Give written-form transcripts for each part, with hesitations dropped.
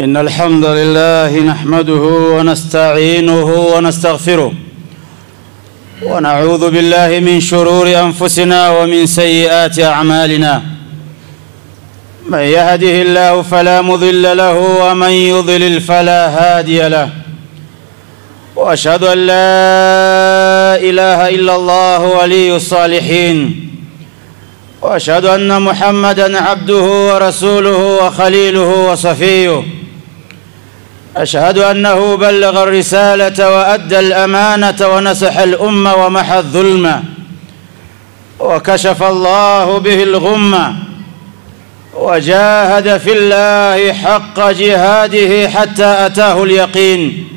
إن الحمد لله نحمده ونستعينه ونستغفره ونعوذ بالله من شرور أنفسنا ومن سيئات أعمالنا. من يهده الله فلا مضل له ومن يضلل فلا هادي له. وأشهد أن لا إله إلا الله ولي الصالحين، وأشهد أن محمدًا عبده ورسوله وخليله وصفيه. أشهد أنه بلغ الرسالة وأدى الأمانة ونصح الأمة ومحى الظلم، وكشف الله به الغمة، وجاهد في الله حق جهاده حتى أتاه اليقين.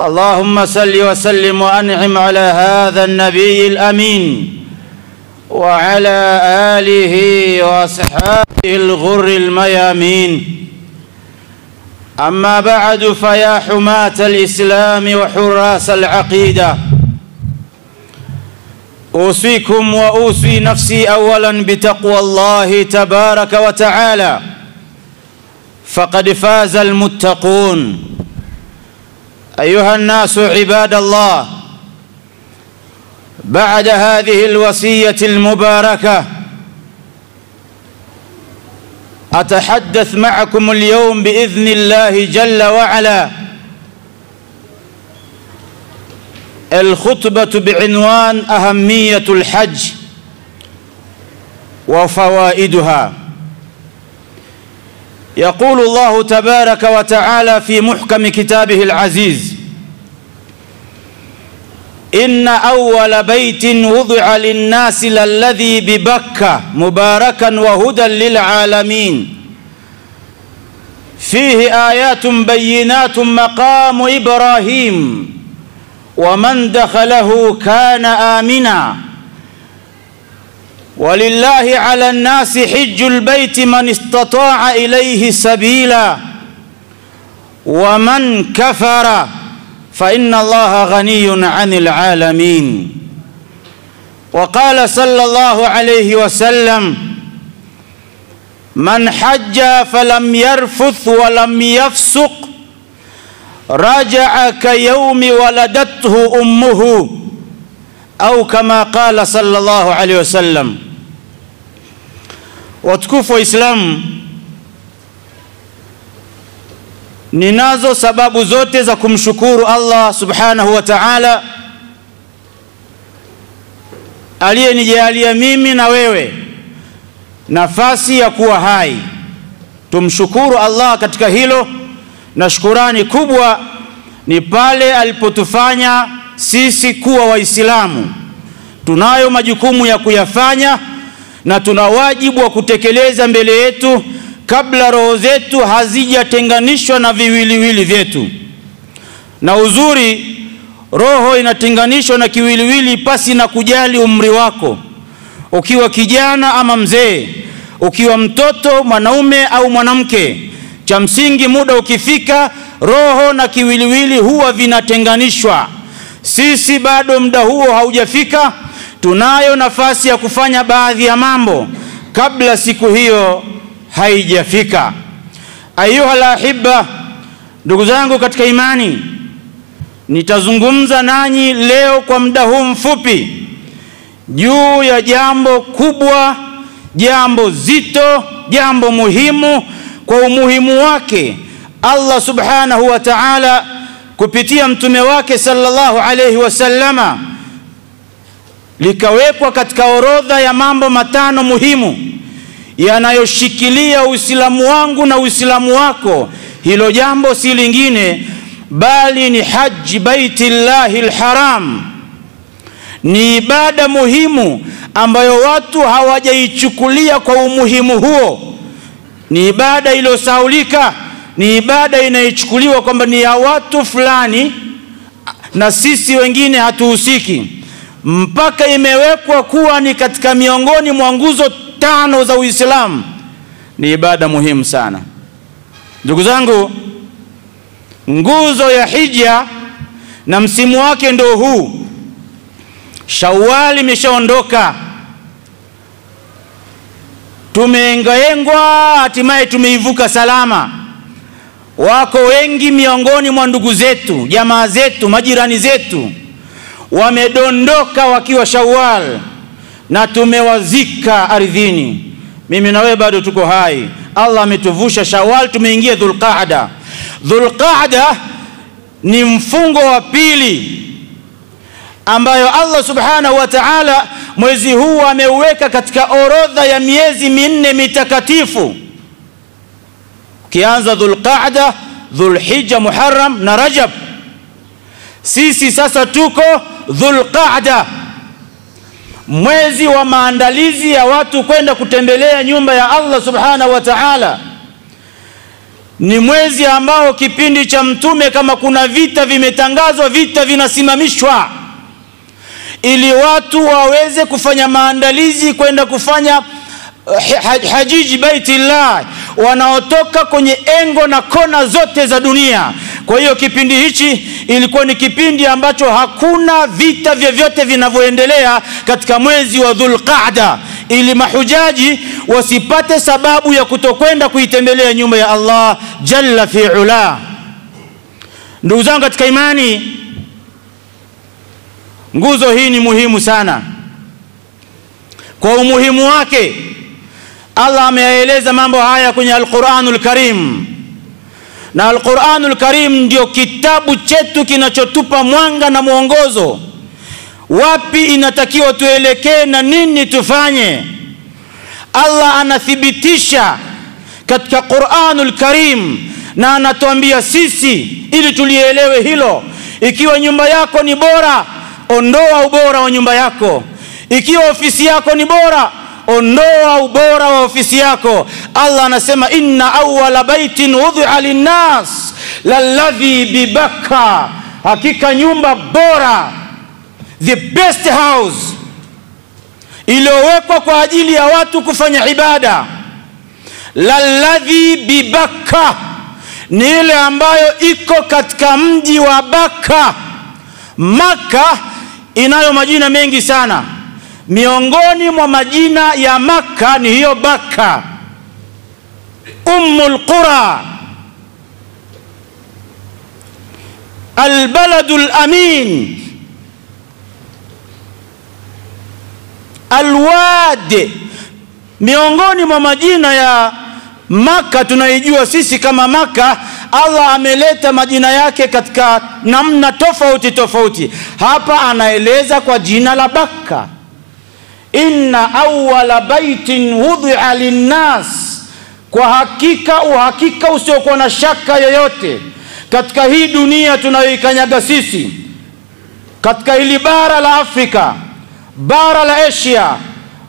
اللهم صل وسلم وأنعم على هذا النبي الأمين وعلى آله وأصحابه الغر الميامين. أما بعد، فيا حماة الإسلام وحراس العقيدة، أوصيكم وأوصي نفسي أولا بتقوى الله تبارك وتعالى، فقد فاز المتقون. أيها الناس عباد الله، بعد هذه الوصية المباركة أتحدث معكم اليوم بإذن الله جل وعلا الخطبة بعنوان أهمية الحج وفوائدها. يقول الله تبارك وتعالى في محكم كتابه العزيز: إن أول بيت وضع للناس للذي ببكة مباركا وهدى للعالمين فيه آيات بينات مقام إبراهيم ومن دخله كان آمنا ولله على الناس حج البيت من استطاع إليه سبيلا ومن كفر فإن الله غني عن العالمين. وقال صلى الله عليه وسلم: من حج فلم يرفث ولم يفسق رجع كيوم ولدته أمه، أو كما قال صلى الله عليه وسلم. Watukufu Islam, ninazo sababu zote za kumshukuru Allah subhanahu wa ta'ala aliyenijalia mimi na wewe nafasi ya kuwa hai. Tumshukuru Allah katika hilo, na shukurani kubwa ni pale alipotufanya sisi kuwa Waislamu. Tunayo majukumu ya kuyafanya na tuna wajibu wa kutekeleza mbele yetu kabla roho zetu hazijatenganishwa na viwiliwili vyetu. Na uzuri, roho inatenganishwa na kiwiliwili pasi na kujali umri wako, ukiwa kijana ama mzee, ukiwa mtoto mwanaume au mwanamke. Cha msingi, muda ukifika, roho na kiwiliwili huwa vinatenganishwa. Sisi bado muda huo haujafika. Tunayo nafasi ya kufanya baadhi ya mambo kabla siku hiyo haijafika. Ayuha alahibba, ndugu zangu katika imani, nitazungumza nanyi leo kwa muda huu mfupi juu ya jambo kubwa, jambo zito, jambo muhimu. Kwa umuhimu wake, Allah subhanahu wa ta'ala kupitia mtume wake sallallahu alayhi wasallama likawekwa katika orodha ya mambo matano muhimu yanayoshikilia Uislamu wangu na Uislamu wako. Hilo jambo si lingine bali ni haji baitillahil haram. Ni ibada muhimu ambayo watu hawajaichukulia kwa umuhimu huo. Ni ibada iliyosahaulika, ni ibada inayochukuliwa kwamba ni ya watu fulani na sisi wengine hatuhusiki, mpaka imewekwa kuwa ni katika miongoni mwa nguzo 5 za Uislamu. Ni ibada muhimu sana. Ndugu zangu, nguzo ya hija na msimu wake ndio huu. Shawwal imeshaondoka, tumeengwa hatimaye tumeivuka salama. Wako wengi miongoni mwa ndugu zetu, jamaa zetu, majirani zetu wamedondoka wakiwa Shawwal na tumewazika ardhini. Mimi na wewe bado tuko hai. Allah ametuvusha Shawwal, tumeingia Dhulqa'da. Dhulqa'da ni mfungo wa pili ambayo Allah subhanahu wa ta'ala mwezi huu ameuweka katika orodha ya miezi minne mitakatifu. Kianza Dhulqa'da, Dhulhijja, Muharram na Rajab. Sisi sasa tuko Dhulqa'da, mwezi wa maandalizi ya watu kwenda kutembelea nyumba ya Allah subhanahu wa ta'ala. Ni mwezi ambao kipindi cha Mtume kama kuna vita vimetangazwa, vita vinasimamishwa ili watu waweze kufanya maandalizi kwenda kufanya hajiji Baitillah, wanaotoka kwenye engo na kona zote za dunia. Kwa hiyo kipindi hichi ilikuwa ni kipindi ambacho hakuna vita vyovyote vinavyoendelea katika mwezi wa Dhulqa'da, ili mahujaji wasipate sababu ya kutokwenda kuitembelea nyumba ya Allah jalla fi ula. Ndugu zangu katika imani, nguzo hii ni muhimu sana. Kwa umuhimu wake Allah ameeleza mambo haya kwenye Al-Qur'anul Karim, na Al-Qur'anul Karim ndio kitabu chetu kinachotupa mwanga na mwongozo wapi inatakiwa tuelekee na nini tufanye. Allah anathibitisha katika Qur'anul Karim na anatuambia sisi ili tulielewe hilo. Ikiwa nyumba yako ni bora, ondoa ubora wa nyumba yako. Ikiwa ofisi yako ni bora, ondoa ubora wa ofisi yako. Allah anasema inna awwala baitin wudi'a linnas lalladhi bibakka, hakika nyumba bora, the best house iliyowekwa kwa ajili ya watu kufanya ibada, lalladhi bibakka, ni ile ambayo iko katika mji wa Bakka. Makka inayo majina mengi sana. Miongoni mwa majina ya Makka ni hiyo Bakka, Ummul Qura, Al-Baladul Amin, Al-Wad. Miongoni mwa majina ya Makka tunaijua sisi kama Makka, Allah ameleta majina yake katika namna tofauti tofauti. Hapa anaeleza kwa jina la Bakka, inna awwala baitin wudi'a linnas, kwa hakika uhakika usiokuwa na shaka yoyote katika hii dunia tunayoikanyaga sisi, katika hili bara la Afrika, bara la Asia,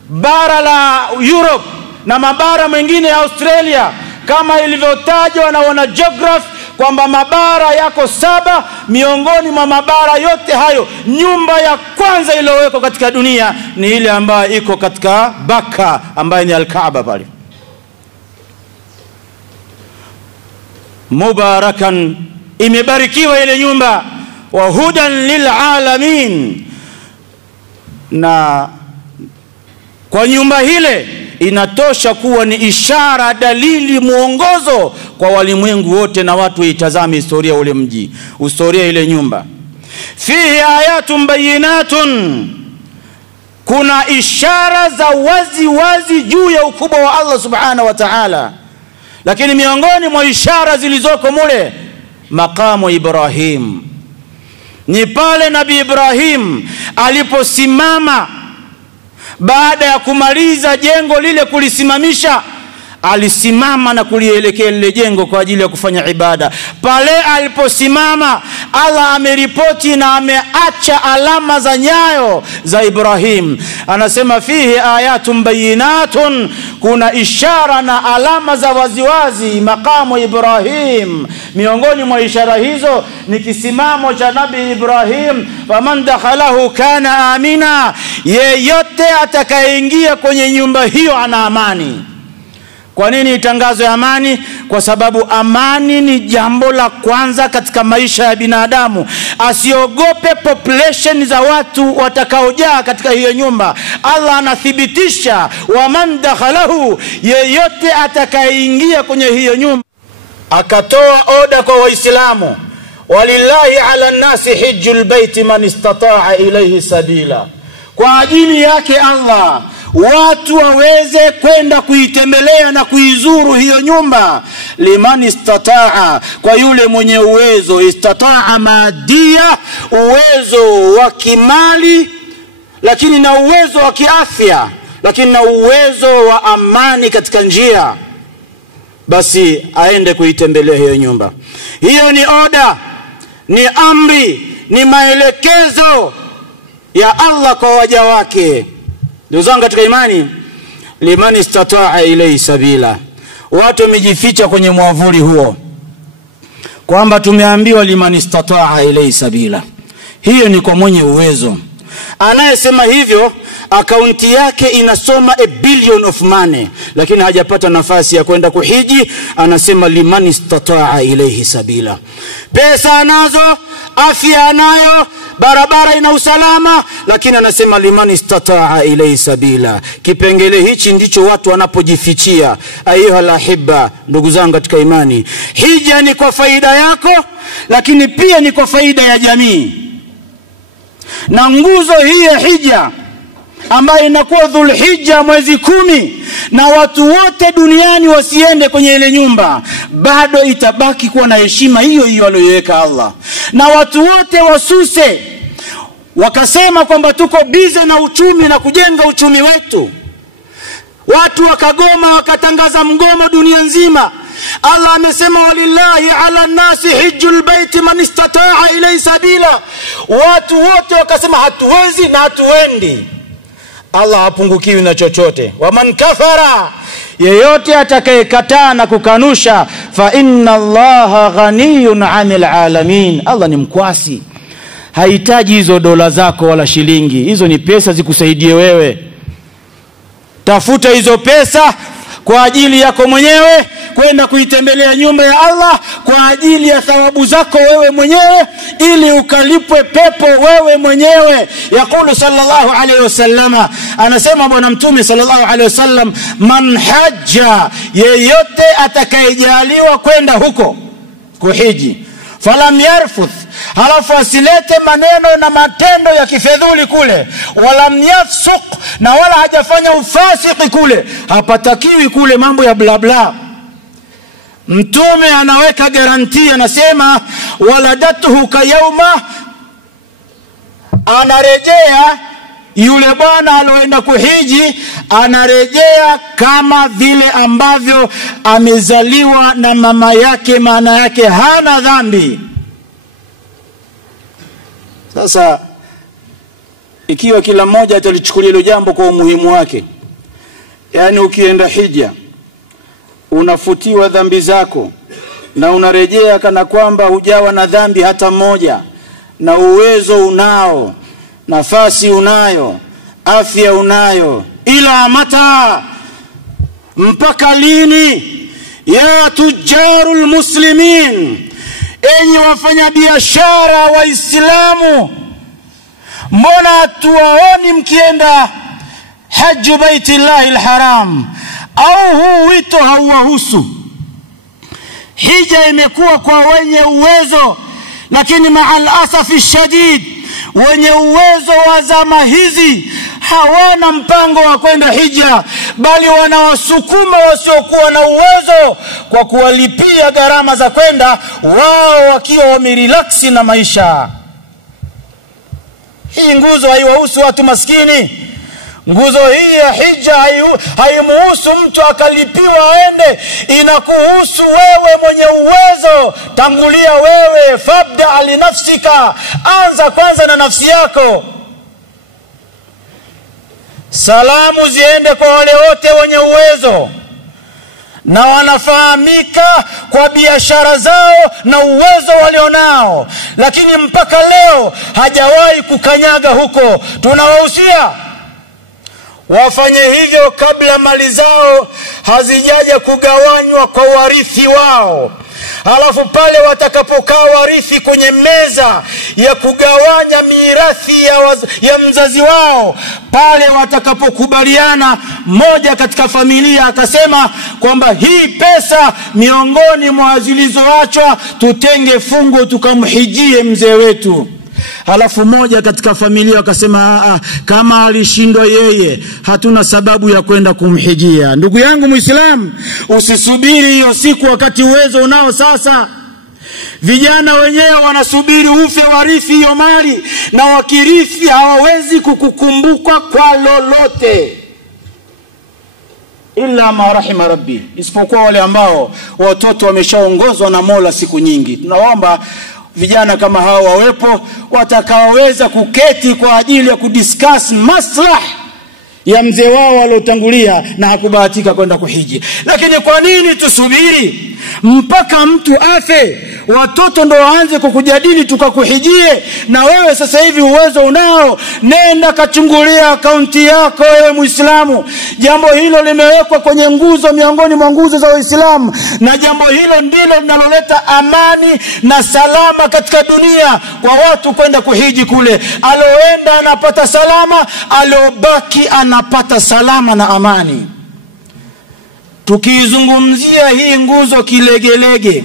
bara la Europe na mabara mengine ya Australia, kama ilivyotajwa na wana geography kwamba mabara yako 7. Miongoni mwa mabara yote hayo, nyumba ya kwanza iliyowekwa katika dunia ni ile ambayo iko katika Bakka, ambayo ni Al-Kaaba pale. Mubarakan, imebarikiwa ile nyumba, wa hudan lil alamin, na kwa nyumba hile inatosha kuwa ni ishara, dalili, muongozo kwa walimwengu wote, na watu itazame historia ule mji, historia ile nyumba. Fihi ayatun bayinatun, kuna ishara za wazi wazi juu ya ukubwa wa Allah subhanahu wa ta'ala. Lakini miongoni mwa ishara zilizoko mule, maqamu Ibrahim, ni pale Nabii Ibrahim aliposimama baada ya kumaliza jengo lile kulisimamisha. Alisimama na kulielekea lile jengo kwa ajili ya kufanya ibada. Pale aliposimama, Allah ameripoti na ameacha alama za nyayo za Ibrahim. Anasema fihi ayatun bayinatun, kuna ishara na alama za waziwazi, maqamu Ibrahim. Miongoni mwa ishara hizo ni kisimamo cha Nabii Ibrahim, faman dakhalahu kana amina, yeyote atakayeingia kwenye nyumba hiyo ana amani. Kwa nini itangazwe amani? Kwa sababu amani ni jambo la kwanza katika maisha ya binadamu. Asiogope population za watu watakaojaa katika hiyo nyumba. Allah anathibitisha, wa man dakhalahu, yeyote atakayeingia kwenye hiyo nyumba akatoa oda kwa Waislamu, walillahi ala nasi hijjul baiti man istata'a ilayhi sabila. Kwa ajili yake Allah watu waweze kwenda kuitembelea na kuizuru hiyo nyumba. Liman istata'a, kwa yule mwenye uwezo. Istata'a madia, uwezo wa kimali, lakini na uwezo wa kiafya, lakini na uwezo wa amani katika njia, basi aende kuitembelea hiyo nyumba. Hiyo ni oda, ni amri, ni maelekezo ya Allah kwa waja wake. Ndugu zangu katika imani, liman istata'a ilayhi sabila. Watu wamejificha kwenye mwavuli huo kwamba tumeambiwa liman istata'a ilayhi sabila. Hiyo ni kwa mwenye uwezo. Anayesema hivyo akaunti yake inasoma a billion of money, lakini hajapata nafasi ya kwenda kuhiji. Anasema liman istata'a ilayhi sabila. Pesa anazo, afya anayo, barabara ina usalama, lakini anasema liman istata'a ilayhi sabila. Kipengele hichi ndicho watu wanapojifichia. Ayuha lahibba, ndugu zangu katika imani, hija ni kwa faida yako, lakini pia ni kwa faida ya jamii. Na nguzo hii ya hija ambayo inakuwa Dhulhijja mwezi 10, na watu wote duniani wasiende kwenye ile nyumba, bado itabaki kuwa na heshima hiyo hiyo aliyoweka Allah. Na watu wote wasuse wakasema kwamba tuko bize na uchumi na kujenga uchumi wetu. Watu wakagoma, wakatangaza mgomo dunia nzima. Allah amesema walillahi ala nasi hijjul baiti man istata'a ilayhi sabila. Watu wote wakasema hatuwezi na hatuendi. Allah hapungukiwi na chochote. Waman kafara, yeyote atakayekataa na kukanusha, fa inna Allaha ghaniyun 'anil alamin. Allah ni mkwasi, hahitaji hizo dola zako wala shilingi. Hizo ni pesa zikusaidie wewe. Tafuta hizo pesa kwa ajili yako mwenyewe, kwenda kuitembelea nyumba ya Allah kwa ajili ya thawabu zako wewe mwenyewe, ili ukalipwe pepo wewe mwenyewe. Yakulu sallallahu alayhi wasallama, anasema bwana mtume sallallahu alayhi wasallam, man hajja, yeyote atakayejaliwa kwenda huko kuhiji, falam yarfuth, halafu asilete maneno na matendo ya kifedhuli kule, walam yafsuq, na wala hajafanya ufasiki kule, hapatakiwi kule mambo ya bla bla. Mtume anaweka garantia, anasema waladatuhu kayauma, anarejea yule bwana aloenda kuhiji, anarejea kama vile ambavyo amezaliwa na mama yake, maana yake hana dhambi. Sasa ikiwa kila mmoja atalichukulia hilo jambo kwa umuhimu wake, yani ukienda hija unafutiwa dhambi zako na unarejea kana kwamba hujawa na dhambi hata moja, na uwezo unao, nafasi unayo, afya unayo, ila mata, mpaka lini? Ya tujarul muslimin, enyi wafanyabiashara Waislamu, mbona tuwaoni mkienda hajju baitillahi alharam? Au huu wito hauwahusu? Hija imekuwa kwa wenye uwezo, lakini ma'al asafi shadid, wenye uwezo wa zama hizi hawana mpango wa kwenda hija, bali wanawasukuma wasiokuwa na uwezo kwa kuwalipia gharama za kwenda, wao wakiwa wamerelaksi na maisha. Hii nguzo haiwahusu watu maskini. Nguzo hii ya hija haimuhusu mtu akalipiwa aende, inakuhusu wewe mwenye uwezo. Tangulia wewe, fabda li nafsika, anza kwanza na nafsi yako. Salamu ziende kwa wale wote wenye uwezo na wanafahamika kwa biashara zao na uwezo walionao, lakini mpaka leo hajawahi kukanyaga huko. Tunawahusia wafanye hivyo kabla mali zao hazijaja kugawanywa kwa warithi wao. Alafu pale watakapokaa warithi kwenye meza ya kugawanya mirathi ya mzazi wao, pale watakapokubaliana, moja katika familia akasema kwamba hii pesa miongoni mwa zilizoachwa tutenge fungu tukamhijie mzee wetu. Alafu moja katika familia akasema kama alishindwa yeye hatuna sababu ya kwenda kumhijia. Ndugu yangu Muislamu, usisubiri hiyo siku wakati uwezo unao sasa. Vijana wenyewe wanasubiri ufe warithi hiyo mali, na wakirithi hawawezi kukukumbuka kwa lolote illa ma rahima rabbi, isipokuwa wale ambao watoto wameshaongozwa na Mola siku nyingi. Tunaomba vijana kama hao wawepo watakaoweza kuketi kwa ajili ya kudiscuss maslaha ya mzee wao aliotangulia na hakubahatika kwenda kuhiji. Lakini kwa nini tusubiri mpaka mtu afe watoto ndo waanze kukujadili tukakuhijie? Na wewe sasa hivi uwezo unao, nenda kachungulia akaunti yako wewe Muislamu. Jambo hilo limewekwa kwenye nguzo miongoni mwa nguzo za Uislamu, na jambo hilo ndilo linaloleta amani na salama katika dunia kwa watu kwenda kuhiji kule. Aloenda anapata salama, alobaki anapata salama na amani. Tukizungumzia hii nguzo kilegelege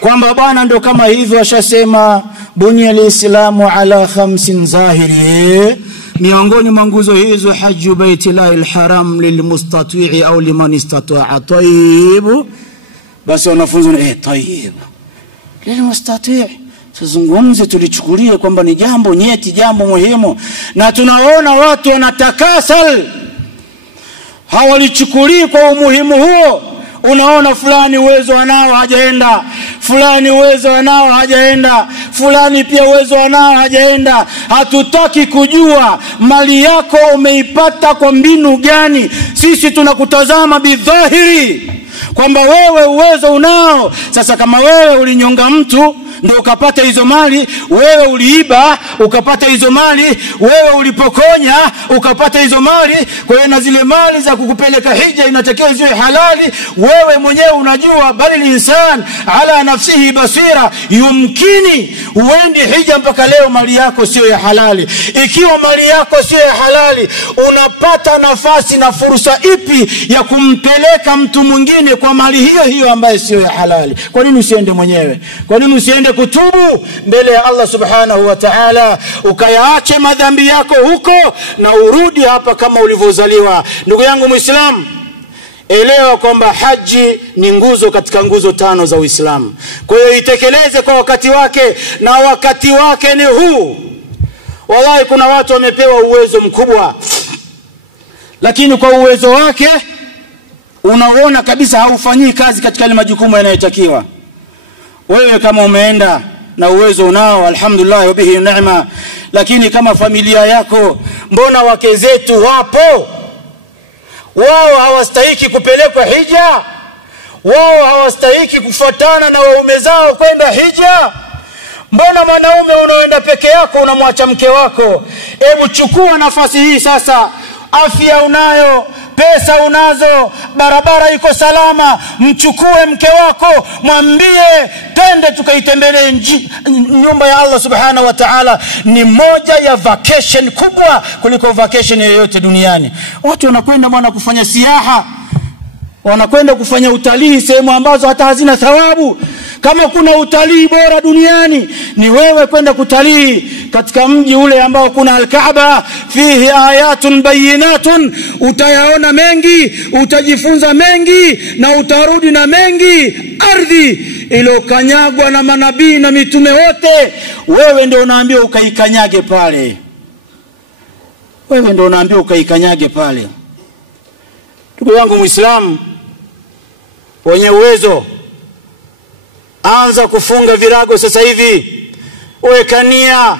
kwamba bwana ndo kama hivyo ashasema bunya alislamu ala khamsin zahiri, miongoni mwa nguzo hizo hajju baitillahi alharam lilmustati'i au liman istata'a. Tayyib, basi wanafunzi tayyib lilmustati', tuzungumze tulichukulie kwamba ni jambo nyeti, jambo muhimu, na tunaona watu wanatakasal, hawalichukulii kwa umuhimu huo. Unaona fulani uwezo anao hajaenda, fulani uwezo anao hajaenda, fulani pia uwezo anao hajaenda. Hatutaki kujua mali yako umeipata kwa mbinu gani. Sisi tunakutazama bidhahiri kwamba wewe uwezo unao. Sasa kama wewe ulinyonga mtu ndio ukapata hizo mali, wewe uliiba ukapata hizo mali, wewe ulipokonya ukapata hizo mali, kwa hiyo na zile mali za kukupeleka hija inatakiwa ziwe halali. Wewe mwenyewe unajua, bali insan ala nafsihi basira, yumkini uende hija mpaka leo mali yako sio ya halali. Ikiwa mali yako sio ya halali, unapata nafasi na fursa ipi ya kumpeleka mtu mwingine kwa mali hiyo hiyo ambaye sio ya halali? Kwa nini usiende mwenyewe? Kwa nini usiende kutubu mbele ya Allah subhanahu wa ta'ala, ukayaache madhambi yako huko na urudi hapa kama ulivyozaliwa? Ndugu yangu Muislamu, elewa kwamba haji ni nguzo katika nguzo 5 za Uislamu. Kwa hiyo itekeleze kwa wakati wake, na wakati wake ni huu. Wallahi kuna watu wamepewa uwezo mkubwa, lakini kwa uwezo wake unaona kabisa haufanyii kazi katika ile majukumu yanayotakiwa. Wewe kama umeenda na uwezo unao, alhamdulillah wa bihi neema, lakini kama familia yako, mbona wake zetu wapo, wao hawastahiki kupelekwa hija? Wao hawastahiki kufuatana na waume zao kwenda hija? Mbona mwanaume unaoenda peke yako unamwacha mke wako? Hebu chukua nafasi hii sasa. Afya unayo, pesa unazo, barabara iko salama, mchukue mke wako, mwambie twende tukaitembelee nyumba ya Allah subhanahu wa ta'ala. Ni moja ya vacation kubwa kuliko vacation yoyote duniani. Watu wanakwenda bwana kufanya siaha, wanakwenda kufanya utalii sehemu ambazo hata hazina thawabu. Kama kuna utalii bora duniani ni wewe kwenda kutalii katika mji ule ambao kuna al-Kaaba, fihi ayatun bayinatun. Utayaona mengi, utajifunza mengi, na utarudi na mengi. Ardhi iliyokanyagwa na manabii na mitume wote, wewe ndio unaambiwa ukaikanyage pale. Wewe ndio unaambiwa ukaikanyage pale. Ndugu yangu Muislamu, wenye uwezo, anza kufunga virago sasa hivi. Weka nia,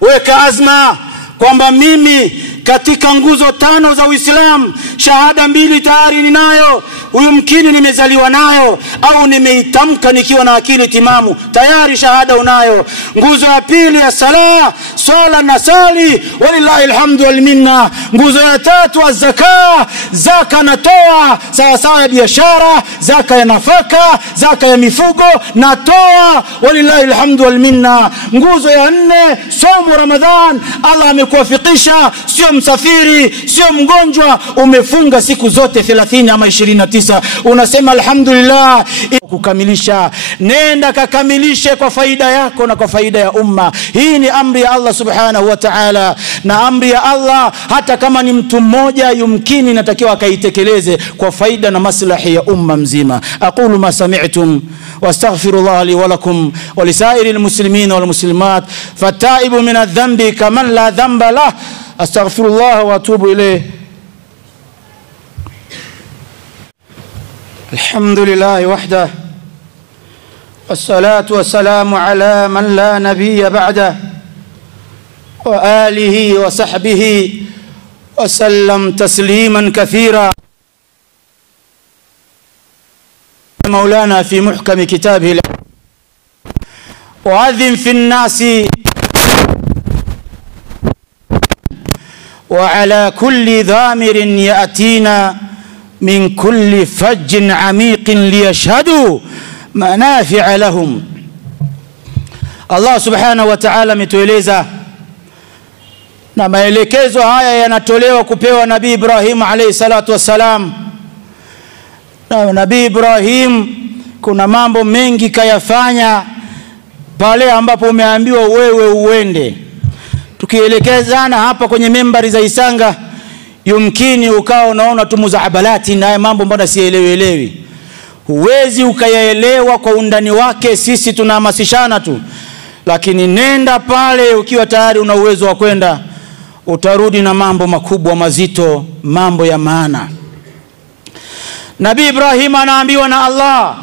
weka azma kwamba mimi katika nguzo 5 za Uislamu, shahada 2 tayari ninayo, yumkini nimezaliwa nayo au nimeitamka nikiwa na akili timamu, tayari shahada unayo. Nguzo ya pili ya sala, swala na sali, walillahi alhamdu wal minna. Nguzo ya tatu az-zaka, zaka natoa, sawa sawa ya biashara, zaka ya nafaka, zaka ya mifugo natoa, walillahi alhamdu wal minna. Nguzo ya nne, somo Ramadhan, Allah amekuwafikisha, sio msafiri, sio mgonjwa, umefunga siku zote 30 ama 29, unasema alhamdulillah. Kukamilisha, nenda kakamilishe kwa faida yako na kwa faida ya umma. Hii ni amri ya Allah subhanahu wa ta'ala, na amri ya Allah hata kama ni mtu mmoja yumkini natakiwa akaitekeleze kwa faida na maslahi ya umma mzima. Aqulu ma sami'tum wastaghfirullah li wa lakum wa lisairil muslimin wal muslimat fataibu min adh-dhanbi kaman la dhanba lah. Astaghfirullah wa atubu ilayh. Alhamdulillah wahda wassalatu wassalamu ala man la nabiyya ba'da wa alihi wa sahbihi wa sallam tasliman kathira. مولانا في محكم كتابه وأذن في الناس وعلى كل ضامر يأتينا من كل فج عميق ليشهدوا منافع لهم. Allah subhanahu wa ta'ala ametueleza, na maelekezo haya yanatolewa kupewa Nabii Ibrahim alayhi salatu wassalam. Na Nabii Ibrahim kuna mambo mengi kayafanya pale ambapo umeambiwa wewe uende. Tukielekezana hapa kwenye membari za Isanga, yumkini ukao unaona tumuzahabalati na mambo mbona sielewi. Huwezi ukayaelewa kwa undani wake, sisi tunahamasishana tu. Lakini nenda pale ukiwa tayari una uwezo wa kwenda, utarudi na mambo makubwa mazito, mambo ya maana. Nabii Ibrahim anaambiwa na Allah,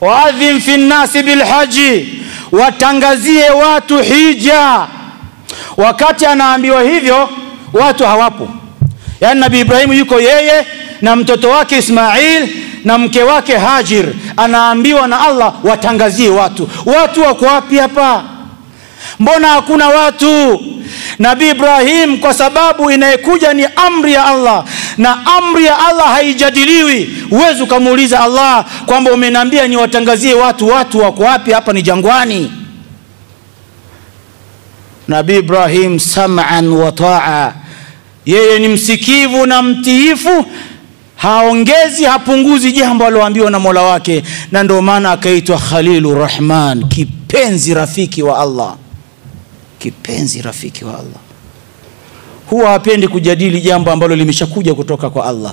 waadhin fi nnasi bilhaji, watangazie watu hija. Wakati anaambiwa hivyo watu hawapo. Yani Nabii Ibrahim yuko yeye na mtoto wake Ismail na mke wake Hajir, anaambiwa na Allah watangazie watu. Watu wako wapi hapa? Mbona hakuna watu? Nabii Ibrahim, kwa sababu inayekuja ni amri ya Allah, na amri ya Allah haijadiliwi. Uwezo kumuuliza Allah kwamba umeniambia ni watangazie watu, watu wako wapi? Hapa ni jangwani. Nabii Ibrahim sam'an wa ta'a, yeye ni msikivu na mtiifu, haongezi hapunguzi jambo aliloambiwa na Mola wake, na ndio maana akaitwa Khalilur Rahman, kipenzi rafiki wa Allah. Kipenzi rafiki wa Allah. Huwa hapendi kujadili jambo ambalo limeshakuja kutoka kwa Allah.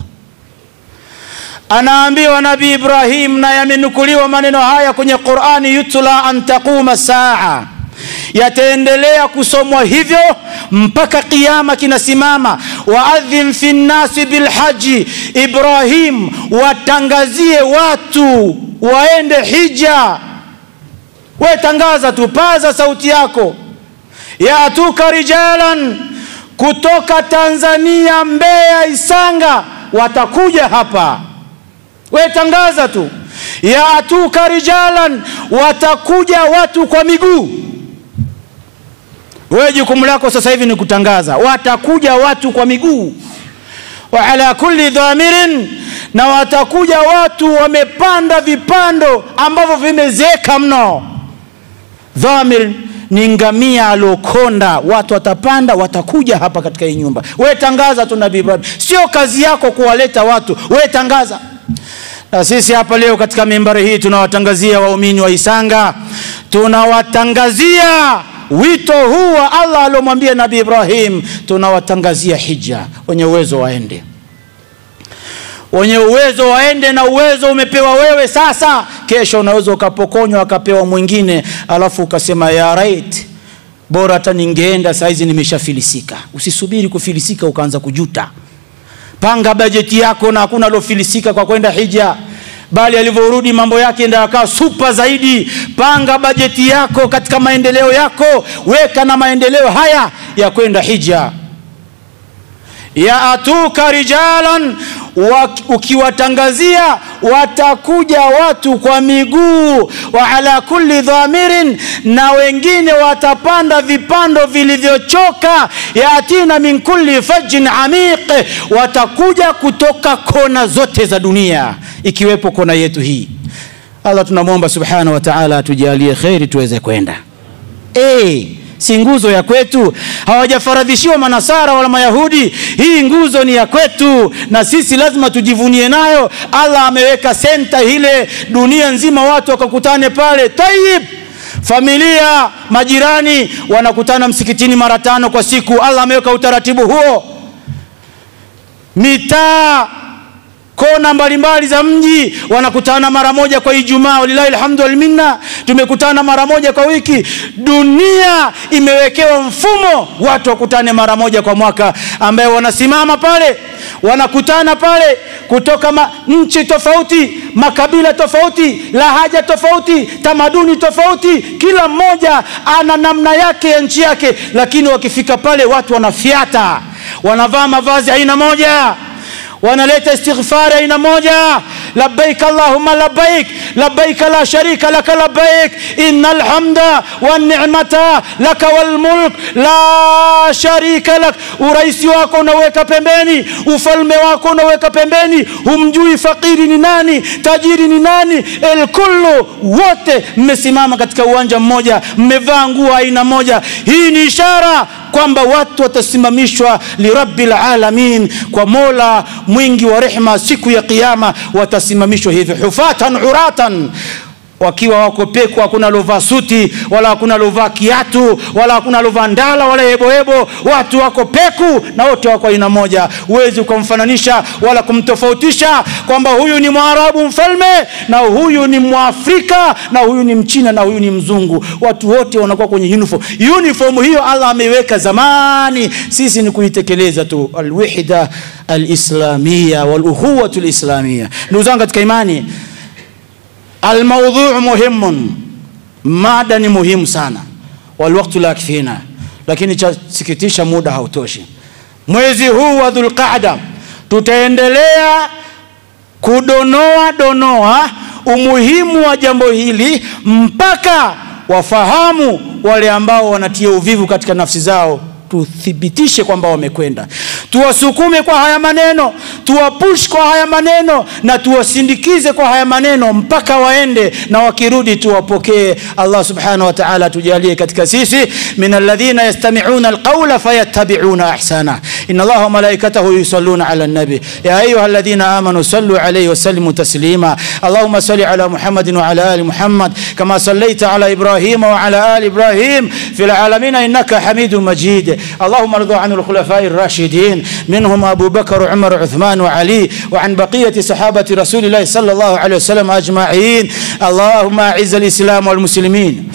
Anaambiwa Nabii Ibrahim, na yamenukuliwa maneno haya kwenye Qur'ani, yutla an taquma saa, yataendelea kusomwa hivyo mpaka kiyama kinasimama. Waadhin fi nnasi bilhaji, Ibrahim watangazie watu waende hija. Wewe tangaza tu, paza sauti yako. Yaatuka rijalan, kutoka Tanzania, Mbeya, Isanga, watakuja hapa. Wewe tangaza tu. Yaatuka rijalan, watakuja watu kwa miguu. Wewe jukumu lako sasa hivi ni kutangaza, watakuja watu kwa miguu. Wa ala kulli dhamirin, na watakuja watu wamepanda vipando ambavyo vimezeka mno. Dhamir ni ngamia alokonda, watu watapanda, watakuja hapa katika hii nyumba. Wewe tangaza tu Nabii Ibrahim, sio kazi yako kuwaleta watu, wewe tangaza. Na sisi hapa leo katika mimbari hii tunawatangazia waumini wa Isanga, tunawatangazia wito huu wa Allah alomwambia Nabii Ibrahim, tunawatangazia hija. Wenye uwezo waende, wenye uwezo waende, na uwezo umepewa wewe sasa. Kesho unaweza ukapokonywa akapewa mwingine, alafu ukasema ya right, bora hata ningeenda saizi nimeshafilisika. Usisubiri kufilisika ukaanza kujuta. Panga bajeti yako, na hakuna alofilisika kwa kwenda hija, bali alivyorudi mambo yake ndio yakawa super zaidi. Panga bajeti yako katika maendeleo yako, weka na maendeleo haya ya kwenda hija. Yaatuka rijalan, ukiwatangazia watakuja watu kwa miguu, wa ala kulli dhamirin, na wengine watapanda vipando vilivyochoka, yatina min kulli fajjin amiq, watakuja kutoka kona zote za dunia ikiwepo kona yetu hii. Allah tunamwomba subhanahu wa ta'ala tujalie khairi tuweze kwenda. Si nguzo ya kwetu, hawajafaradhishiwa manasara wala mayahudi. Hii nguzo ni ya kwetu na sisi lazima tujivunie nayo. Allah ameweka senta ile dunia nzima, watu wakakutane pale. Tayib, familia, majirani wanakutana msikitini mara 5 kwa siku. Allah ameweka utaratibu huo. Mitaa, kona mbalimbali za mji wanakutana mara moja kwa Ijumaa. Walillahi alhamdu wal minna, tumekutana mara moja kwa wiki. Dunia imewekewa mfumo watu wakutane mara moja kwa mwaka, ambaye wanasimama pale, wanakutana pale kutoka nchi tofauti, makabila tofauti, lahaja tofauti, tamaduni tofauti. Kila mmoja ana namna yake ya nchi yake, lakini wakifika pale watu wanafiata, wanavaa mavazi aina moja, wanaleta istighfar aina moja. Labbaik Allahumma labbaik, labbaik la sharika lak labbaik, innal hamda wan ni'mata lak wal mulk la sharika lak. Uraisi wako unaweka pembeni, ufalme wako unaweka pembeni, humjui fakiri ni nani, tajiri ni nani. Kullu, wote mmesimama katika uwanja mmoja, mmevaa nguo aina moja. Hii ni ishara kwamba watu watasimamishwa li rabbil alamin, kwa Mola mwingi wa rehema. Siku ya kiyama watasimamishwa hivi hufatan uratan, wakiwa wako peko. Hakuna lovaa suti, wala hakuna lovaa kiatu, wala hakuna lovaa ndala, wala hebo. Watu wako peku na wote wako aina moja. Huwezi kumfananisha wala kumtofautisha kwamba huyu ni Mwarabu mfalme na huyu ni Mwafrika na huyu ni Mchina na huyu ni mzungu. Watu wote wanakuwa kwenye uniform hiyo Allah ameweka zamani. Sisi ni kuitekeleza tu alwahda alislamia waluhuwa alislamia. Ndugu zangu katika imani, الموضوع مهم، mada ni muhimu sana. Walwaqtu la yakfina, lakini sikitisha muda hautoshi. Mwezi huu wa Dhulqaada tutaendelea kudonoa umuhimu wa jambo hili mpaka wafahamu wale ambao wanatia uvivu katika nafsi zao. Tuthibitishe kwamba wamekwenda, tuwasukume kwa haya maneno, tuwapush kwa haya maneno, na tuwasindikize kwa haya maneno mpaka waende, na wakirudi tuwapokee. Allah subhanahu wa ta'ala tujalie katika sisi minal ladhina yastami'una alqawla fayattabi'una ahsana. Inna Allaha wa malaikatahu yusalluna 'alan nabi ya ayyuhalladhina amanu sallu 'alayhi wa sallimu taslima. Allahumma salli 'ala Muhammadin wa 'ala ali Muhammad kama sallaita 'ala Ibrahim wa 'ala ali Ibrahim fil 'alamin innaka Hamidum Majid. اللهم ارض عن الخلفاء الراشدين منهم أبو بكر وعمر وعثمان وعلي وعن بقية صحابة رسول الله صلى الله عليه وسلم أجمعين. اللهم أعز الإسلام والمسلمين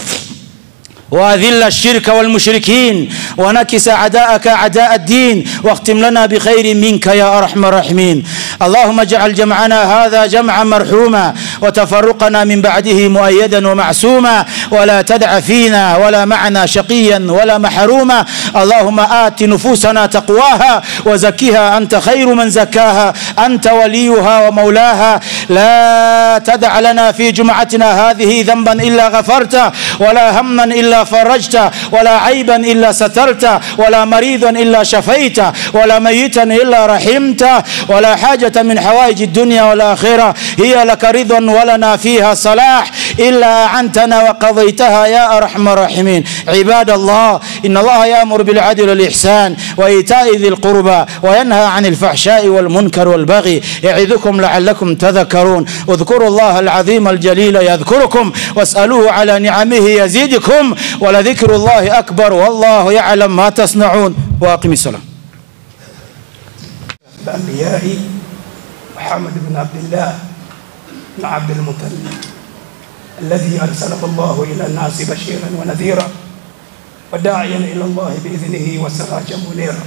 وأذل الشرك والمشركين ونكس أعداءك أعداء الدين واختم لنا بخير منك يا أرحم الراحمين. اللهم اجعل جمعنا هذا جمعا مرحوما وتفرقنا من بعده مؤيدا ومعصوما، ولا تدع فينا ولا معنا شقيا ولا محروما. اللهم آت نفوسنا تقواها وزكها أنت خير من زكاها، أنت وليها ومولاها. لا تدع لنا في جمعتنا هذه ذنبا إلا غفرته، ولا هما إلا فرجت، ولا عيبا إلا سترت، ولا مريضا إلا شفيت، ولا ميتا إلا رحمت، ولا حاجة من حوائج الدنيا والآخرة هي لك رضا ولنا فيها صلاح إلا أعنتنا وقضيتها يا أرحم الراحمين. عباد الله، إن الله يأمر بالعدل والإحسان وإيتاء ذي القربى وينهى عن الفحشاء والمنكر والبغي يعظكم لعلكم تذكرون. اذكروا الله العظيم الجليل يذكركم، واسألوه على نعمه يزيدكم، ولذكر الله أكبر والله يعلم ما تصنعون. وأقم الصلاة. الأنبياء محمد بن عبد الله بن عبد المطلب الذي أرسله الله إلى الناس بشيرا ونذيرا وداعيا إلى الله بإذنه وسراجا منيرا،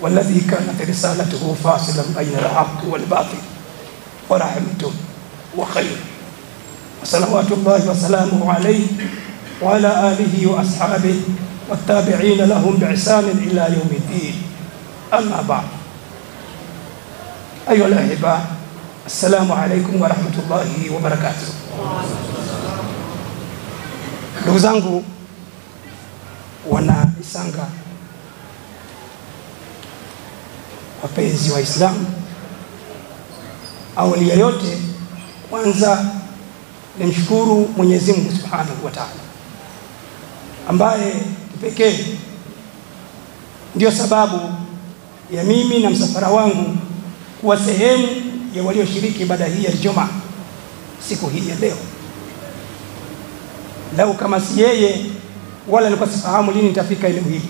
والذي كانت رسالته فاصلا بين الحق والباطل ورحمته وخير، وصلوات الله وسلامه عليه وعلى آله وأصحابه والتابعين لهم بإحسان إلى يوم الدين. أما بعد، أيها الأحبة، السلام عليكم ورحمة الله وبركاته. Ndugu zangu wana Isanga, wapenzi wa Islam, awali ya yote kwanza nimshukuru Mwenyezi Mungu Subhanahu wa Ta'ala ambaye pekee ndio sababu ya mimi na msafara wangu kuwa sehemu ya walioshiriki ibada hii ya Ijumaa siku hii ya leo. Lau kama si yeye, wala nilikuwa sifahamu lini nitafika eneo hili.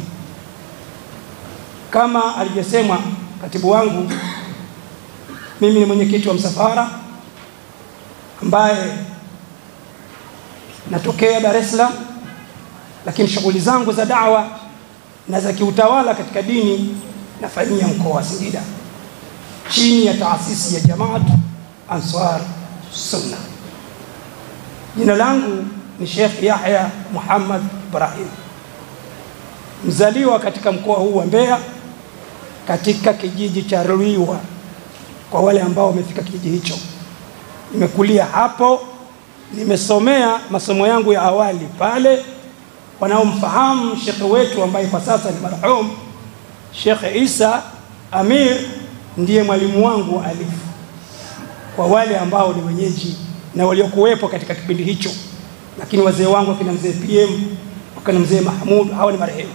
Kama alivyosema katibu wangu, mimi ni mwenyekiti wa msafara ambaye natokea Dar es Salaam, lakini shughuli zangu za da'wa na za kiutawala katika dini nafanyia mkoa wa Singida chini ya taasisi ya Jamaat Ansar Sunna. Jina langu ni Sheikh Yahya Muhammad Ibrahim, mzaliwa katika mkoa huu wa Mbeya, katika kijiji cha Ruiwa. Kwa wale ambao wamefika kijiji hicho, nimekulia hapo, nimesomea masomo yangu ya awali pale. Wanaomfahamu shekhe wetu ambaye kwa sasa ni marhum Sheikh Isa Amir, ndiye mwalimu wangu wa alifu. Kwa wale ambao ni wenyeji na waliokuwepo katika kipindi hicho, lakini wazee wangu kina mzee PM, wakina mzee Mahmud, hao ni marehemu.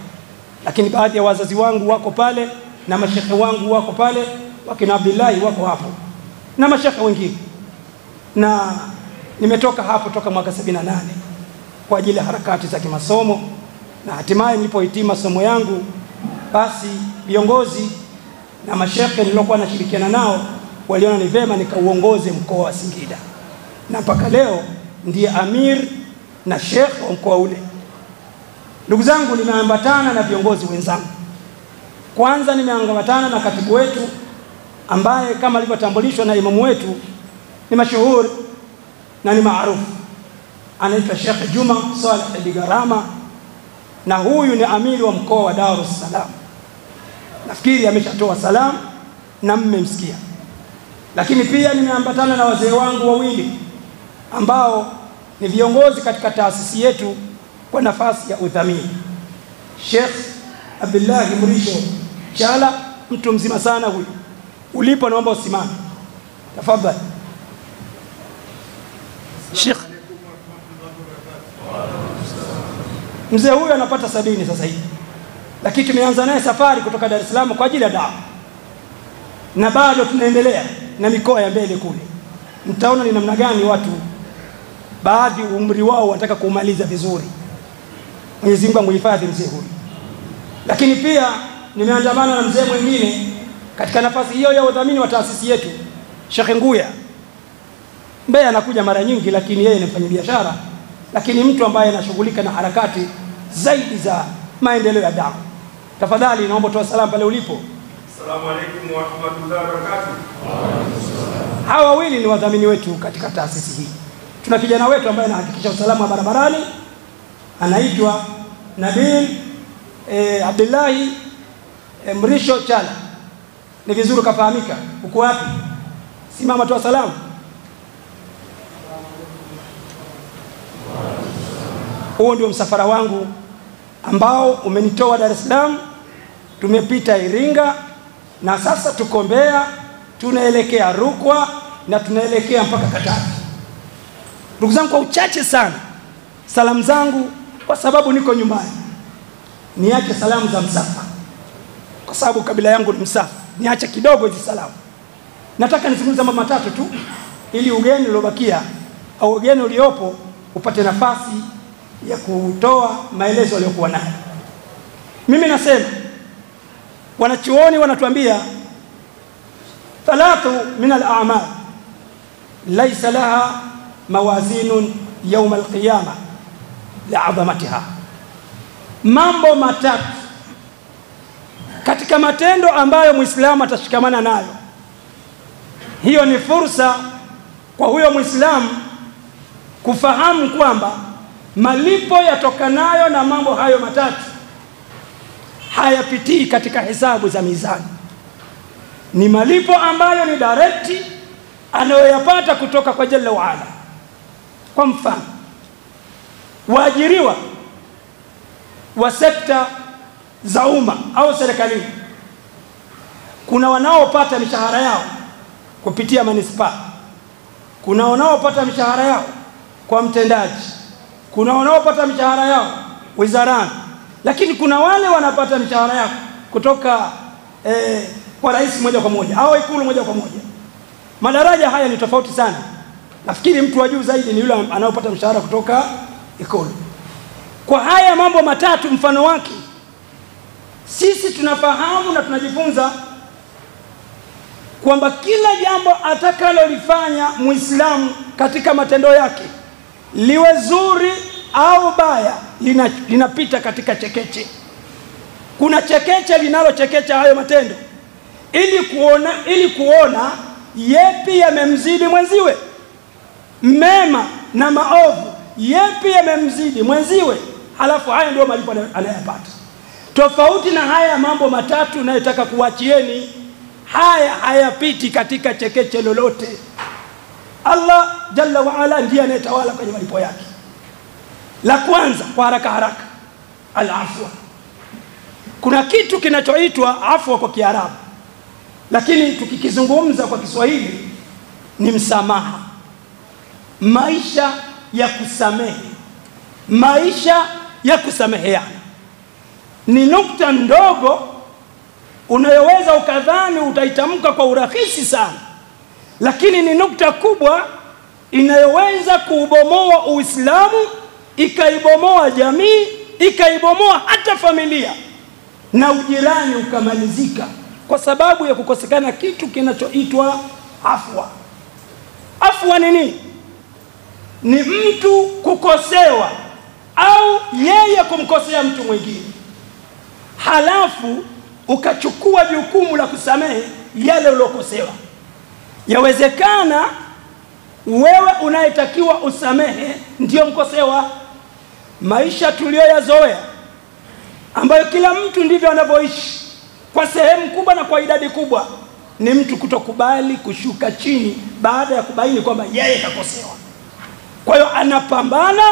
Lakini baadhi ya wazazi wangu wako pale na mashekhe wangu wako pale, wakina Abdullahi wako hapo na mashekhe wengine. Na nimetoka hapo toka mwaka 78 kwa ajili ya harakati za kimasomo, na hatimaye nilipohitimu masomo yangu, basi viongozi na mashekhe nilokuwa nashirikiana nao waliona ni vema nikauongoze mkoa wa Singida, na mpaka leo ndiye amir na sheikh wa mkoa ule. Ndugu zangu, nimeambatana na viongozi wenzangu. Kwanza nimeambatana na katibu wetu ambaye kama alivyotambulishwa na imamu wetu ni mashuhuri na ni maarufu, anaitwa Sheikh Juma Saleh Digarama, na huyu ni amiri wa mkoa wa Dar es Salaam. Nafikiri ameshatoa salamu na mmemsikia. Lakini pia nimeambatana na wazee wangu wawili ambao ni viongozi katika taasisi yetu kwa nafasi ya udhamini. Sheikh Abdullah Mrisho Chala, mtu mzima sana huyu. Ulipo naomba usimame. Tafadhali. Sheikh. Mzee huyu anapata 70 sasa hivi. Lakini tumeanza naye safari kutoka Dar es Salaam kwa ajili ya dawa. Na bado tunaendelea na mikoa ya mbele kule. Mtaona ni namna gani watu baadhi umri wao wanataka kumaliza vizuri. Mwenyezi Mungu amhifadhi mzee huyu. Lakini pia nimeandamana na mzee mwingine katika nafasi hiyo ya udhamini wa taasisi yetu, Sheikh Nguya. Mbeya anakuja mara nyingi, lakini yeye ni mfanyabiashara, lakini mtu ambaye anashughulika na harakati zaidi za maendeleo ya dawa. Tafadhali naomba toa salamu pale ulipo. Asalamu alaykum wa rahmatullahi wa barakatuh. Hawa wawili ni wadhamini wetu katika taasisi hii. Tuna kijana wetu ambaye anahakikisha usalama wa barabarani, anaitwa Nabil Abdullahi Mrisho Chala. Ni vizuri kafahamika. Uko wapi? Simama toa salamu. Huo ndio msafara wangu ambao umenitoa Dar es Salaam, tumepita Iringa na sasa tuko Mbeya, tunaelekea Rukwa na tunaelekea mpaka Katavi. Ndugu zangu, kwa uchache sana salamu zangu, kwa sababu niko nyumbani, niache salamu za Msafa kwa sababu kabila yangu ni Msafa. Niache kidogo hizi salamu. Nataka nizungumze mambo matatu tu ili ugeni uliobakia au ugeni uliopo upate nafasi ya kutoa maelezo aliyokuwa nayo. Mimi nasema wanachuoni wanatuambia thalathu min al-a'mal laysa laha mawazinun yawm al-qiyamah li'azamatiha. Mambo matatu katika matendo ambayo Muislamu atashikamana nayo, hiyo ni fursa kwa huyo Muislamu kufahamu kwamba malipo yatokanayo na mambo hayo matatu hayapitii katika hesabu za mizani. ni malipo ambayo ni direct anayoyapata kutoka kwa Jalla wa Ala. Kwa mfano, waajiriwa wa sekta za umma au serikalini, kuna wanaopata mishahara yao kupitia manispaa, kuna wanaopata mishahara yao kwa mtendaji, kuna wanaopata mishahara yao wizarani, lakini kuna wale wanapata mishahara yao kutoka kwa rais moja kwa moja au ikulu moja kwa moja. Madaraja haya ni tofauti sana. Nafikiri mtu wa juu zaidi ni yule anayopata mshahara kutoka ikulu. Kwa haya mambo matatu mfano wake, sisi tunafahamu na tunajifunza kwamba kila jambo atakalolifanya Muislamu katika matendo yake, liwe zuri au baya, linapita katika chekeche. Kuna chekeche linalochekecha hayo matendo ili kuona yepi yamemzidi mwenziwe, mema na maovu yepi yamemzidi mwenziwe, halafu haya ndio malipo anayopata. Tofauti na haya mambo matatu ninayotaka kuachieni, haya hayapiti katika chekeche lolote. Allah Jalla wa Ala ndiye anayetawala kwenye malipo yake. La kwanza, kwa haraka, al-afwa. Kuna kitu kinachoitwa afwa kwa Kiarabu, lakini tukikizungumza kwa Kiswahili ni msamaha, maisha ya kusamehe, maisha ya kusameheana. Ni nukta ndogo unayoweza ukadhani utaitamka kwa urahisi sana, lakini ni nukta kubwa inayoweza kuubomoa Uislamu, ikaibomoa jamii, ikaibomoa hata familia, na ujirani ukamalizika kwa sababu ya kukosekana kitu kinachoitwa afwa. Afwa ni nini? Ni mtu kukosewa au yeye kumkosea mtu mwingine, halafu ukachukua jukumu la kusamehe yale ulokosewa. Yawezekana wewe unayetakiwa usamehe ndio mkosewa. Maisha tuliyoyazoea ambayo kila mtu ndivyo anavyoishi kwa sehemu kubwa na kwa idadi kubwa, ni mtu kutokubali kushuka chini baada ya kubaini kwamba yeye kakosewa. Kwa hiyo anapambana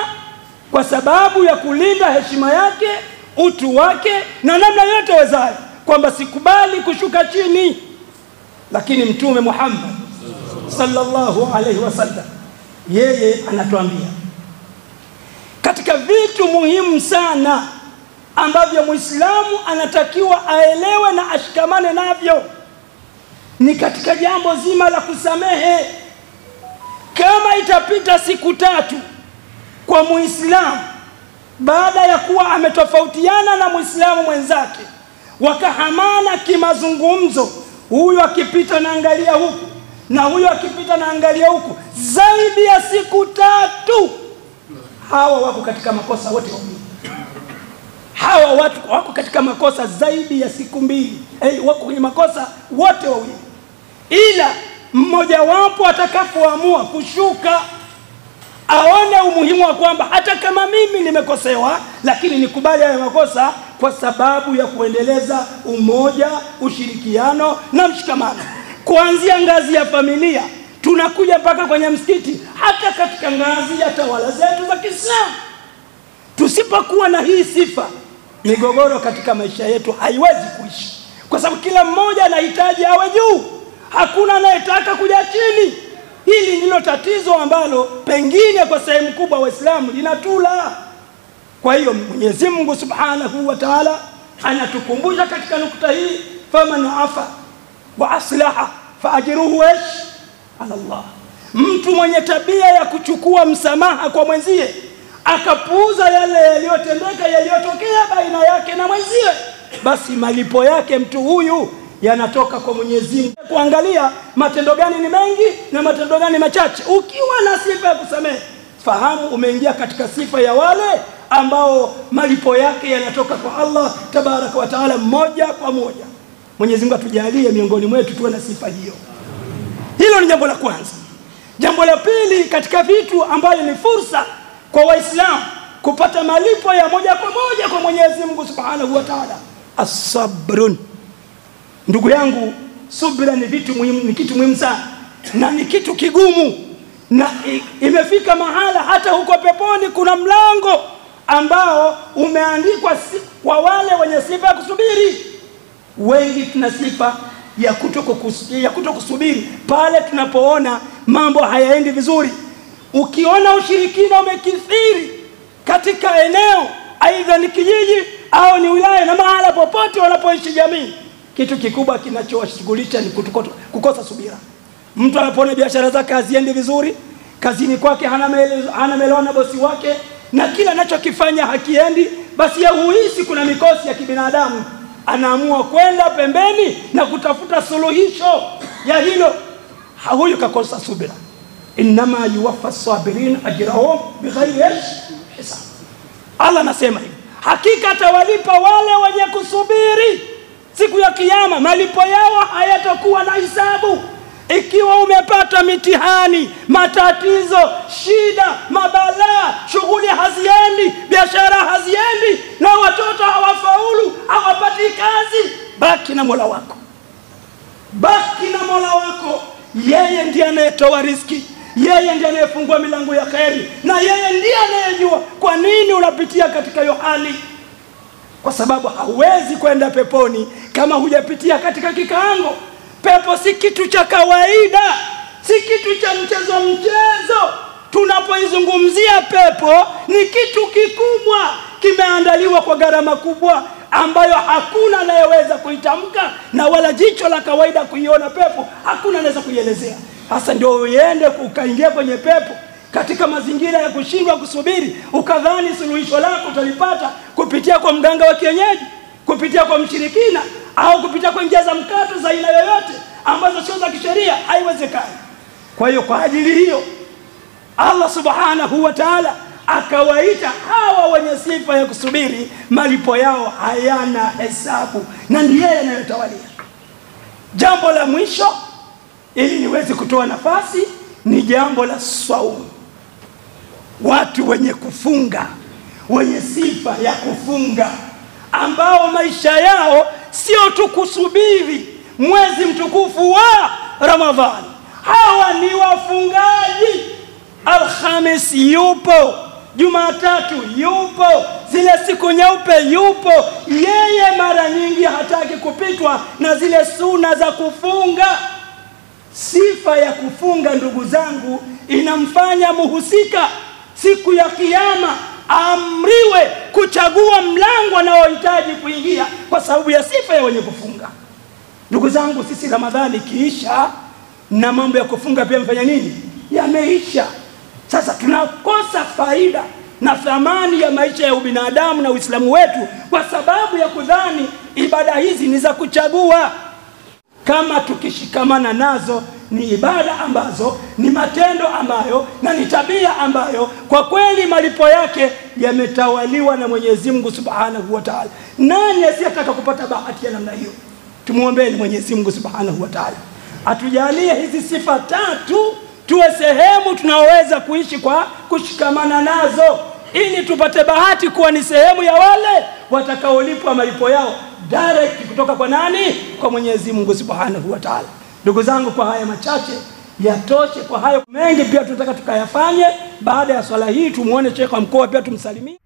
kwa sababu ya kulinda heshima yake, utu wake na namna yote wezayo, kwamba sikubali kushuka chini. Lakini Mtume Muhammad sallallahu alaihi wasallam yeye anatuambia katika vitu muhimu sana ambavyo Muislamu anatakiwa aelewe na ashikamane navyo, ni katika jambo zima la kusamehe. Kama itapita siku 3 kwa Muislamu baada ya kuwa ametofautiana na Muislamu mwenzake, wakahamana kimazungumzo, huyu akipita na angalia huku na huyu akipita na angalia huku, zaidi ya siku 3, hawa wako katika makosa wote wawili. Hawa watu wako katika makosa zaidi ya siku 2. Wako kwenye makosa wote wawili, ila mmoja wapo atakapoamua kushuka, aone umuhimu wa kwamba hata kama mimi nimekosewa, lakini nikubali haya makosa kwa sababu ya kuendeleza umoja, ushirikiano na mshikamano. Kuanzia ngazi ya familia, tunakuja mpaka kwenye msikiti, hata katika ngazi ya tawala zetu za Kiislamu. Tusipokuwa na hii sifa, migogoro katika maisha yetu haiwezi kuishi, kwa sababu kila mmoja anahitaji awe juu, hakuna anayetaka kuja chini. Hili ndilo tatizo ambalo pengine kwa sehemu kubwa Waislamu linatula. Kwa hiyo Mwenyezi Mungu Subhanahu wa Ta'ala anatukumbusha katika nukta hii, faman afa wa aslaha fa ajruhu ala Allah. Mtu mwenye tabia ya kuchukua msamaha kwa mwenzie, akapuuza yale yaliyotendeka, yaliyotokea baina yake na mwenzie, basi malipo yake mtu huyu yanatoka kwa Mwenyezi Mungu. Kuangalia matendo gani ni mengi na matendo gani machache. Ukiwa na sifa ya kusamehe, fahamu umeingia katika sifa ya wale ambao malipo yake yanatoka kwa Allah Tabaraka wa Taala moja kwa moja. Mwenyezi Mungu atujalie miongoni mwetu tuwe na sifa hiyo. Hilo ni jambo la kwanza. Jambo la pili, katika vitu ambayo ni fursa kwa Waislamu kupata malipo ya moja kwa moja kwa Mwenyezi Mungu Subhanahu wa Ta'ala, as-sabrun. Ndugu yangu, subira ni vitu muhimu, ni kitu muhimu sana na ni kitu kigumu, na imefika mahala hata huko peponi kuna mlango ambao umeandikwa kwa wale wenye sifa ya kusubiri. Wengi tuna sifa ya kutokusubiri pale tunapoona mambo hayaendi vizuri. Ukiona ushirikina umekithiri katika eneo, aidha ni kijiji au ni wilaya na mahala popote wanapoishi jamii, kitu kikubwa kinachowashughulisha ni kukosa subira. Mtu anapoona biashara zake haziendi vizuri, kazini kwake hana maelewano na bosi wake, na kila anachokifanya hakiendi, basi ya huhisi kuna mikosi ya kibinadamu, anaamua kwenda pembeni na kutafuta suluhisho ya hilo. Huyu kakosa subira. Inma yuwaffa as-sabirin ajrahum bighairi hisab. Allah anasema hivi, hakika atawalipa wale wenye kusubiri siku ya kiyama, malipo yao hayatakuwa na hisabu. Ikiwa umepata mitihani, matatizo, shida, mabalaa, shughuli haziendi, biashara haziendi, na watoto hawafaulu, hawapati kazi, baki na Mola wako. Baki na Mola wako. Yeye ndiye anayetoa riziki, yeye ndiye anayefungua milango ya kheri, na yeye ndiye anayejua kwa nini unapitia katika hiyo hali. Kwa sababu hauwezi kwenda peponi kama hujapitia katika kikaango. Pepo si kitu cha kawaida, si kitu cha mchezo. Tunapoizungumzia pepo ni kitu kikubwa, kimeandaliwa kwa gharama kubwa ambayo hakuna anayeweza kuitamka, na wala jicho la kawaida kuiona pepo hakuna anaweza kuielezea. Hasa ndio uende ukaingia kwenye pepo katika mazingira ya kushindwa kusubiri, ukadhani suluhisho lako utalipata kupitia kwa mganga wa kienyeji, kupitia kwa mshirikina, au kupitia kwa njia za mkato za aina yoyote ambazo sio za kisheria. Haiwezekani. Kwa hiyo kwa ajili hiyo Allah subhanahu wa ta'ala akawaita hawa wenye sifa ya kusubiri, malipo yao hayana hesabu, na ndiye anayotawalia. Jambo la mwisho ili niweze kutoa nafasi ni jambo la saumu. Watu wenye kufunga, wenye sifa ya kufunga, ambao maisha yao sio tu kusubiri mwezi mtukufu wa Ramadhani. Hawa ni wafungaji. Alhamis yupo, Jumatatu yupo, zile siku nyeupe yupo. Yeye mara nyingi hataki kupitwa na zile suna za kufunga. Sifa ya kufunga, ndugu zangu, inamfanya muhusika siku ya kiyama amriwe kuchagua mlango anaohitaji kuingia kwa sababu ya sifa ya wenye kufunga. Ndugu zangu, sisi Ramadhani kiisha na mambo ya kufunga pia mfanya nini? Yameisha. Sasa tunakosa faida na thamani ya maisha ya ubinadamu na Uislamu wetu kwa sababu ya kudhani ibada hizi ni za kuchagua. Kama tukishikamana nazo, ni ibada ambazo ni matendo ambayo na ni tabia ambayo kwa kweli malipo yake yametawaliwa na Mwenyezi Mungu Subhanahu wa Ta'ala. Nani asiyetaka kupata bahati ya namna hiyo? Tumuombeeni Mwenyezi Mungu Subhanahu wa Ta'ala atujalie hizi sifa tatu tuwe sehemu tunaoweza kuishi kwa kushikamana nazo, ili tupate bahati kuwa ni sehemu ya wale watakaolipwa malipo yao direct kutoka kwa nani? Kwa Mwenyezi Mungu Subhanahu wa Ta'ala. Ndugu zangu, kwa haya machache yatoshe. Kwa hayo mengi pia tunataka tukayafanye. Baada ya swala hii tumuone Sheikh wa mkoa pia tumsalimie.